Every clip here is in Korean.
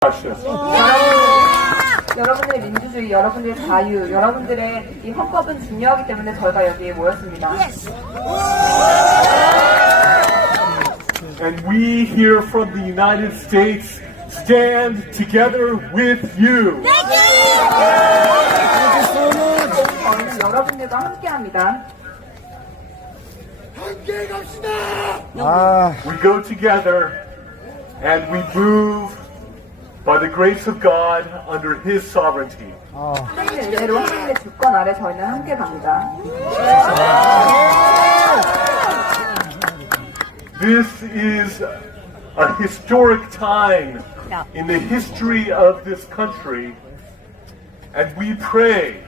precious. 여러분들의 민주주의, 여러분들의 자유, 여러분들의 이 헌법은 중요하기 때문에 저희가 여기에 모였습니다. And we here from the United States stand together with you. 저희는 여러분들과 함께합니다. 아, We go together and we move by the grace of God under His sovereignty. 하나님의 은혜로 하나님의 주권 아래 저희는 함께 갑니다. This is a historic time in the history of this country, and we pray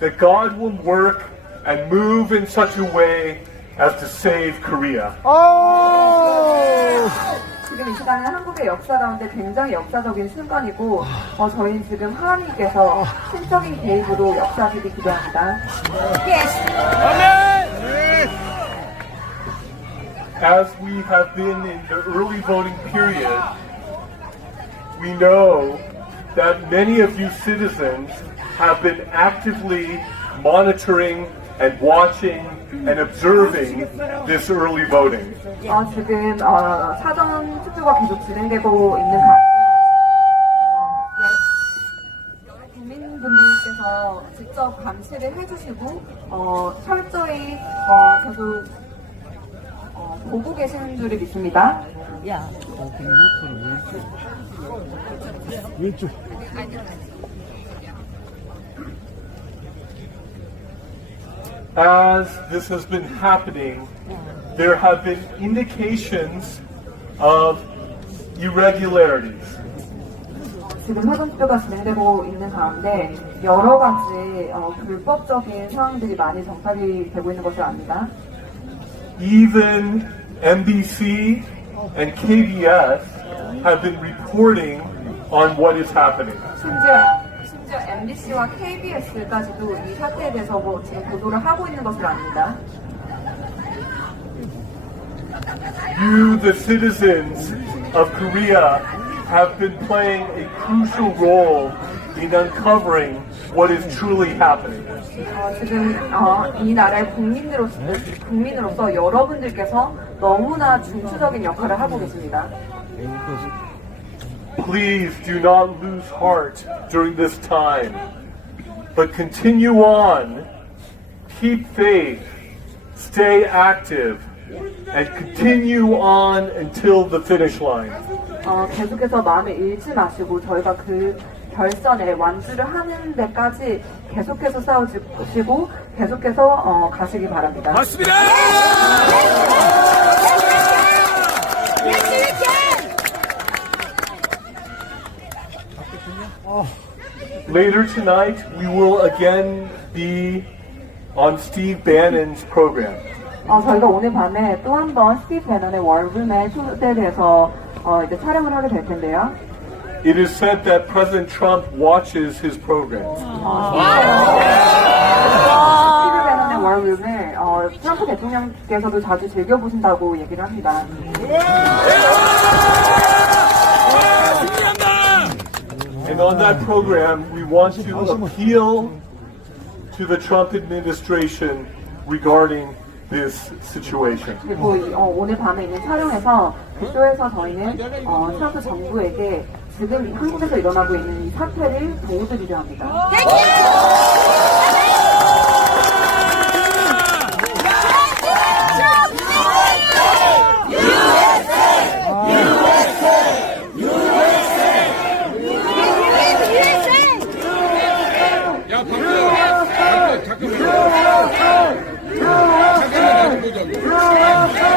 that God will work and move in such a way as to save Korea. 오! 지금 이 시간은 한국의 역사 가운데 굉장히 역사적인 순간이고 어, 저희는 지금 하나님께서 신적인 개입으로 역사하시기 기도합니다. As we have been in the early voting period, we know that many of you citizens have been actively monitoring and watching and observing this early voting. 어, 지금 어, 사전 투표가 계속 진행되고 있는 가운데 어, 여러 국민분들께서 직접 감시를 해주시고 어, 철저히 어, 계속 어, 보고 계시는 줄을 믿습니다. 왼쪽. As this has been happening, there have been indications of irregularities. 지금 사전 투표가 진행되고 있는 가운데 여러 가지 어, 불법적인 상황들이 많이 정착이 되고 있는 것을 압니다. Even NBC and KBS have been reporting on what is happening. 심지어 심지어 MBC와 KBS까지도 이 사태에 대해서 뭐 지금 보도를 하고 있는 것을 압니다. You, the citizens of Korea, have been playing a crucial role in uncovering what is truly happening. 어, 지금 어, 이 나라의 국민으로서, 국민으로서 여러분들께서 너무나 중추적인 역할을 하고 계십니다. Please do not lose heart during this time, but continue on, keep faith, stay active, and continue on until the finish line. 어, 계속해서 마음에 잃지 마시고 저희가 그 결선에 완주를 하는 데까지 계속해서 싸우시고 계속해서 어, 가시기 바랍니다. Later tonight, we will again be on Steve Bannon's program. 어, 저희가 오늘 밤에 또 한 번 스티브 베넌의 월룸에 초대돼서 어, 이제 촬영을 하게 될 텐데요. It is said that President Trump watches his program. 스티브 베넌의 월룸을 어, 트럼프 대통령께서도 자주 즐겨 보신다고 얘기를 합니다. And on that program, we want to appeal to the Trump administration regarding this situation. 그리고 이- 어, 오늘 밤에 있는 촬영에서 그 쇼에서 저희는 어, 트럼프 정부에게 지금 한국에서 일어나고 있는 이 사태를 보여드리려 합니다. জন্ম